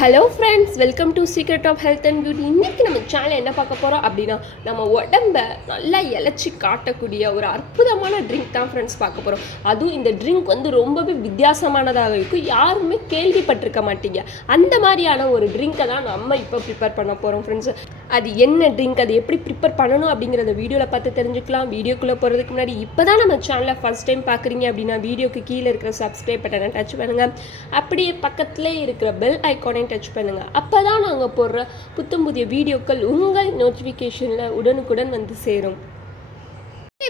Hello friends welcome to secret of health and beauty இன்றைக்கி நம்ம channel என்ன பார்க்க போகிறோம் அப்படின்னா நம்ம உடம்ப நல்லா இழைச்சி காட்டக்கூடிய ஒரு அற்புதமான ட்ரிங்க் தான் ஃப்ரெண்ட்ஸ் பார்க்க போகிறோம் அதுவும் இந்த ட்ரிங்க் வந்து ரொம்பவே வித்தியாசமானதாக இருக்கும். யாருமே கேள்விப்பட்டிருக்க மாட்டீங்க. அந்த மாதிரியான ஒரு ட்ரிங்க்கை தான் நம்ம இப்போ ப்ரிப்பேர் பண்ண போகிறோம் ஃப்ரெண்ட்ஸ் அது என்ன ட்ரிங்க் அது எப்படி ப்ரிப்பேர் பண்ணணும் அப்படிங்கிறத வீடியோவில் பார்த்து தெரிஞ்சுக்கலாம். வீடியோக்குள்ளே போகிறதுக்கு முன்னாடி இப்போ தான் நம்ம சேனலை ஃபஸ்ட் டைம் பார்க்குறீங்க அப்படின்னா வீடியோக்கு கீழே இருக்கிற சப்ஸ்கிரைப் பட்டனை டச் பண்ணுங்கள் அப்படியே பக்கத்துலேயே இருக்கிற பெல் ஐக்கானையும் டச் பண்ணுங்கள் அப்போ தான் நாங்கள் போடுற புத்தம் புதிய வீடியோக்கள் உங்கள் நோட்டிஃபிகேஷனில் உடனுக்குடன் வந்து சேரும்.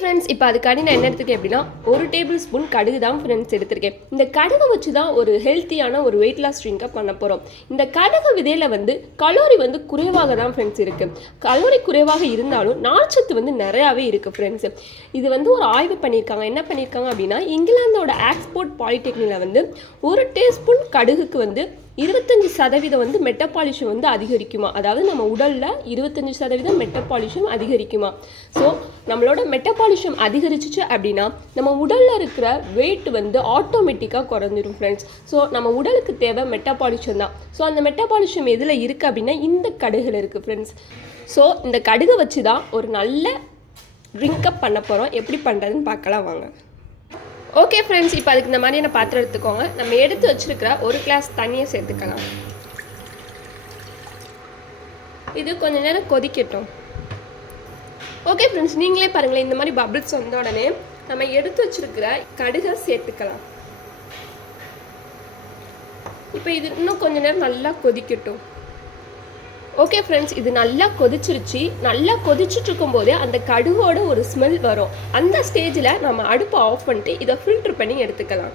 ஃப்ரெண்ட்ஸ் இப்போ அதுக்காண்டி நான் என்ன எடுத்துருக்கேன் அப்படின்னா ஒரு டேபிள் ஸ்பூன் கடுகு தான் ஃப்ரெண்ட்ஸ் எடுத்திருக்கேன். இந்த கடுகை வச்சு தான் ஒரு ஹெல்த்தியான ஒரு வெயிட் லாஸ் ட்ரிங்கை பண்ண போகிறோம் இந்த கடுகு விதையில் வந்து கலோரி வந்து குறைவாக தான் ஃப்ரெண்ட்ஸ் இருக்குது கலோரி குறைவாக இருந்தாலும் நார்ச்சத்து வந்து நிறையாவே இருக்குது ஃப்ரெண்ட்ஸ் இது வந்து ஒரு ஆய்வு பண்ணியிருக்காங்க. என்ன பண்ணியிருக்காங்க அப்படின்னா இங்கிலாந்தோட ஆக்ஸ்போர்ட் பாலிடெக்னிக்கில் வந்து ஒரு டீஸ்பூன் கடுகுக்கு வந்து இருபத்தஞ்சி சதவீதம் வந்து மெட்டபாலிஷம் வந்து அதிகரிக்குமா? அதாவது நம்ம உடலில் இருபத்தஞ்சி சதவீதம் மெட்டபாலிஷம் அதிகரிக்குமா? ஸோ நம்மளோட மெட்டபாலிஷம் அதிகரிச்சிச்சு அப்படின்னா நம்ம உடலில் இருக்கிற வெயிட் வந்து ஆட்டோமேட்டிக்காக குறைஞ்சிரும் ஃப்ரெண்ட்ஸ் ஸோ நம்ம உடலுக்கு தேவை மெட்டபாலிஷம் தான். ஸோ அந்த மெட்டபாலிஷம் எதில் இருக்குது அப்படின்னா இந்த கடுகில் இருக்குது ஃப்ரெண்ட்ஸ் ஸோ இந்த கடுகை வச்சு தான் ஒரு நல்ல ட்ரிங்க்அப் பண்ண போகிறோம் எப்படி பண்ணுறதுன்னு பார்க்கலாம் வாங்க. ஓகே ஃப்ரெண்ட்ஸ் இப்போ அதுக்கு இந்த மாதிரியான பாத்திரம் எடுத்துக்கோங்க. நம்ம எடுத்து வச்சிருக்கிற ஒரு கிளாஸ் தண்ணியை சேர்த்துக்கலாம். இது கொஞ்ச நேரம் கொதிக்கட்டும். ஓகே ஃப்ரெண்ட்ஸ் நீங்களே பாருங்களேன் இந்த மாதிரி பபிள்ஸ் வந்த உடனே நம்ம எடுத்து வச்சிருக்கிற கடுகை சேர்த்துக்கலாம். இப்போ இது இன்னும் கொஞ்ச நேரம் நல்லா கொதிக்கட்டும். ஓகே ஃப்ரெண்ட்ஸ் இது நல்லா கொதிச்சிருச்சு. நல்லா கொதிச்சுட்டு இருக்கும்போதே அந்த கடுகோட ஒரு ஸ்மெல் வரும். அந்த ஸ்டேஜில் நம்ம அடுப்பை ஆஃப் பண்ணிட்டு இதை ஃபில்டர் பண்ணி எடுத்துக்கலாம்.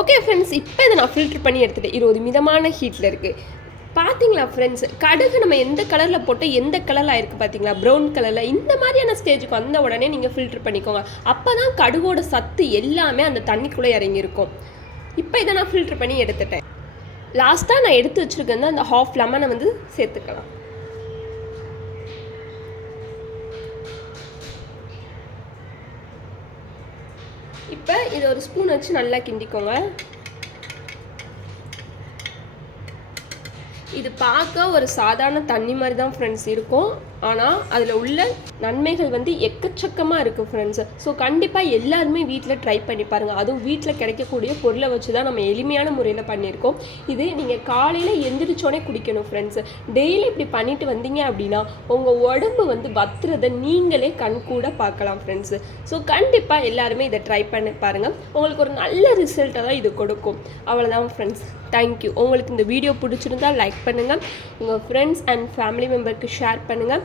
ஓகே ஃப்ரெண்ட்ஸ் இப்போ இதை நான் ஃபில்டர் பண்ணி எடுத்துட்டேன். இது ஒரு மிதமான ஹீட்டில் இருக்குது பார்த்தீங்களா ஃப்ரெண்ட்ஸ் கடுகு நம்ம எந்த கலரில் போட்டால் எந்த கலரில் ஆயிருக்கு பார்த்தீங்களா ப்ரௌன் கலரில் இந்த மாதிரியான ஸ்டேஜுக்கு வந்த உடனே நீங்கள் ஃபில்டர் பண்ணிக்கோங்க. அப்போ தான் கடுகோட சத்து எல்லாமே அந்த தண்ணிக்குள்ளே இறங்கியிருக்கும். இப்போ இதை நான் ஃபில்டர் பண்ணி எடுத்துட்டேன். லாஸ்ட்டாக நான் எடுத்து வச்சுருக்கேன் அந்த ஹாஃப் லெமனை வந்து சேர்த்துக்கலாம். இப்போ இதை ஒரு ஸ்பூன் வச்சு நல்லா கிண்டிக்கோங்க. இது பார்க்க ஒரு சாதாரண தண்ணி மாதிரி தான் ஃப்ரெண்ட்ஸ் இருக்கும். ஆனால் அதில் உள்ள நன்மைகள் வந்து எக்கச்சக்கமாக இருக்குது ஃப்ரெண்ட்ஸ் ஸோ கண்டிப்பாக எல்லாருமே வீட்டில் ட்ரை பண்ணி பாருங்கள் அதுவும் வீட்டில் கிடைக்கக்கூடிய பொருளை வச்சு தான் நம்ம எளிமையான முறையில் பண்ணியிருக்கோம். இது நீங்கள் காலையில் எந்திரிச்சோடனே குடிக்கணும் ஃப்ரெண்ட்ஸ் டெய்லி இப்படி பண்ணிட்டு வந்தீங்க அப்படின்னா உங்கள் உடம்பு வந்து வத்துறதை நீங்களே கண் கூட பார்க்கலாம் ஃப்ரெண்ட்ஸு ஸோ கண்டிப்பாக எல்லாருமே இதை ட்ரை பண்ணி பாருங்கள் உங்களுக்கு ஒரு நல்ல ரிசல்ட்டை தான் இது கொடுக்கும். அவ்வளோதான் ஃப்ரெண்ட்ஸ் தேங்க்யூ உங்களுக்கு இந்த வீடியோ பிடிச்சிருந்தா லைக் பண்ணுங்கள் உங்கள் ஃப்ரெண்ட்ஸ் அண்ட் ஃபேமிலி மெம்பருக்கு ஷேர் பண்ணுங்கள்